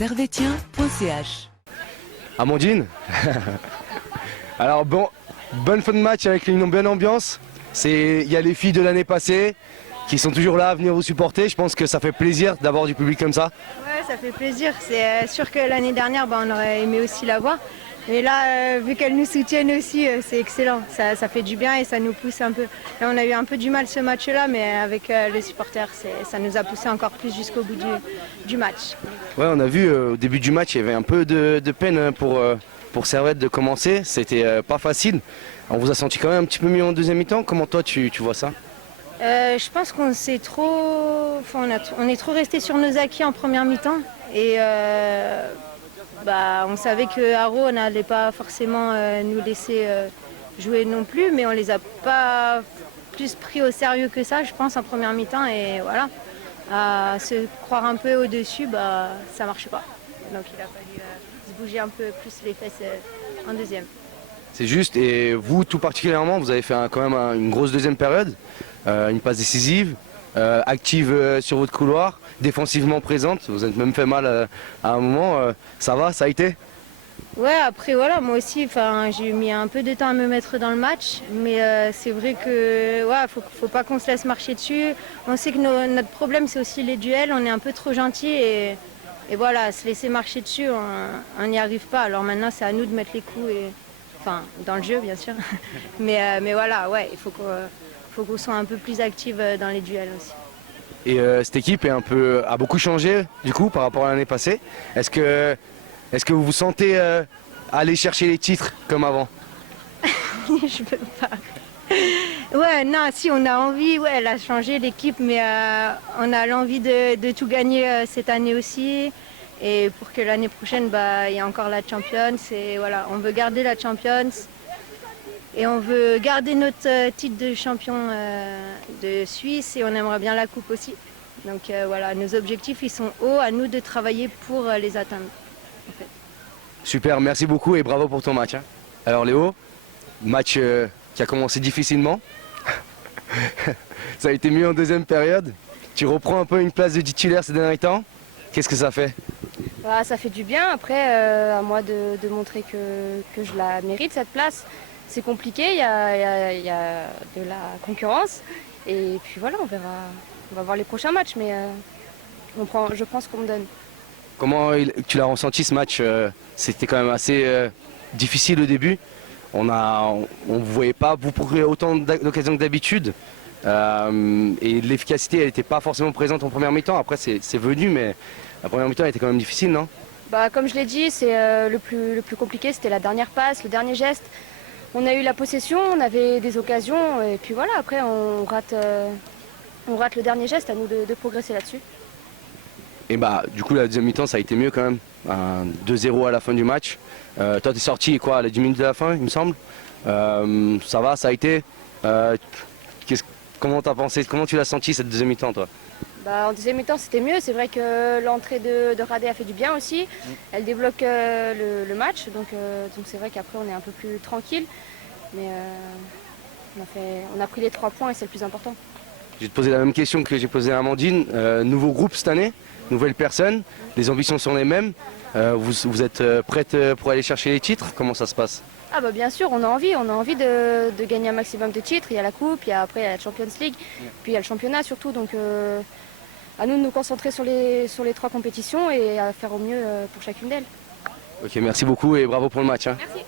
servetien.ch. Amandine. Alors bon, bonne fin de match avec une bonne ambiance. Il y a les filles de l'année passée qui sont toujours là à venir vous supporter. Je pense que ça fait plaisir d'avoir du public comme ça. Ouais, ça fait plaisir. C'est sûr que l'année dernière, on aurait aimé aussi la voir. Mais là, vu qu'elles nous soutiennent aussi, c'est excellent. Ça fait du bien et ça nous pousse un peu. Là, on a eu un peu du mal ce match-là, mais avec les supporters, ça nous a poussé encore plus jusqu'au bout du match. Ouais, on a vu au début du match, il y avait un peu de peine pour Servette de commencer. C'était pas facile. On vous a senti quand même un petit peu mieux en deuxième mi-temps. Comment toi, tu vois ça? Je pense qu'on s'est trop, on est trop resté sur nos acquis en première mi-temps et on savait que Haro n'allait pas forcément nous laisser jouer non plus, mais on les a pas plus pris au sérieux que ça, je pense, en première mi-temps et voilà, à se croire un peu au-dessus, ça marche pas. Donc il a fallu se bouger un peu plus les fesses en deuxième. C'est juste, et vous tout particulièrement, vous avez fait quand même une grosse deuxième période, une passe décisive, active sur votre couloir, défensivement présente, vous avez même fait mal à un moment, ça va, ça a été? Ouais, après voilà, moi aussi, j'ai mis un peu de temps à me mettre dans le match, mais c'est vrai que faut pas qu'on se laisse marcher dessus. On sait que notre problème c'est aussi les duels, on est un peu trop gentil et voilà, se laisser marcher dessus, on n'y arrive pas. Alors maintenant c'est à nous de mettre les coups dans le jeu bien sûr, mais voilà, ouais, il faut qu'on soit un peu plus active dans les duels aussi. Et cette équipe a beaucoup changé du coup par rapport à l'année passée. Est-ce que vous vous sentez aller chercher les titres comme avant? Je peux pas. Ouais, non, si on a envie, ouais, elle a changé l'équipe, mais on a l'envie de tout gagner cette année aussi. Et pour que l'année prochaine, il y a encore la Champions. Et voilà, on veut garder la Champions. Et on veut garder notre titre de champion de Suisse et on aimerait bien la coupe aussi. Donc voilà, nos objectifs ils sont hauts, à nous de travailler pour les atteindre. En fait. Super, merci beaucoup et bravo pour ton match. Alors Léo, match qui a commencé difficilement. Ça a été mieux en deuxième période. Tu reprends un peu une place de titulaire ces derniers temps. Qu'est-ce que ça fait? Ça fait du bien. Après, à moi de montrer que je la mérite cette place. C'est compliqué, il y a de la concurrence. Et puis voilà, on verra. On va voir les prochains matchs, mais je prends ce qu'on me donne. Comment tu l'as ressenti ce match? C'était quand même assez difficile au début. On ne voyait pas vous procurer autant d'occasions que d'habitude. Et l'efficacité, elle n'était pas forcément présente en première mi-temps. Après, c'est venu, mais la première mi-temps, elle était quand même difficile, non? Comme je l'ai dit, c'est le plus compliqué, c'était la dernière passe, le dernier geste. On a eu la possession, on avait des occasions, et puis voilà, après on rate le dernier geste, à nous de progresser là-dessus. Et du coup la deuxième mi-temps ça a été mieux quand même, 2-0 à la fin du match. Toi t'es sorti quoi, à la 10 minutes de la fin il me semble. Ça va, ça a été. Comment t'as pensé, comment tu l'as senti cette deuxième mi-temps toi? En deuxième mi-temps c'était mieux, c'est vrai que l'entrée de Radé a fait du bien aussi. Elle débloque le match, donc c'est vrai qu'après on est un peu plus tranquille. Mais on a pris les 3 points et c'est le plus important. Je vais te poser la même question que j'ai posée à Amandine. Nouveau groupe cette année, nouvelles personnes, les ambitions sont les mêmes. Vous êtes prête pour aller chercher les titres? Comment ça se passe? Bien sûr, on a envie de gagner un maximum de titres. Il y a la coupe, après il y a la Champions League, puis il y a le championnat surtout. Donc à nous de nous concentrer sur les 3 compétitions et à faire au mieux pour chacune d'elles. Ok, merci beaucoup et bravo pour le match. Merci.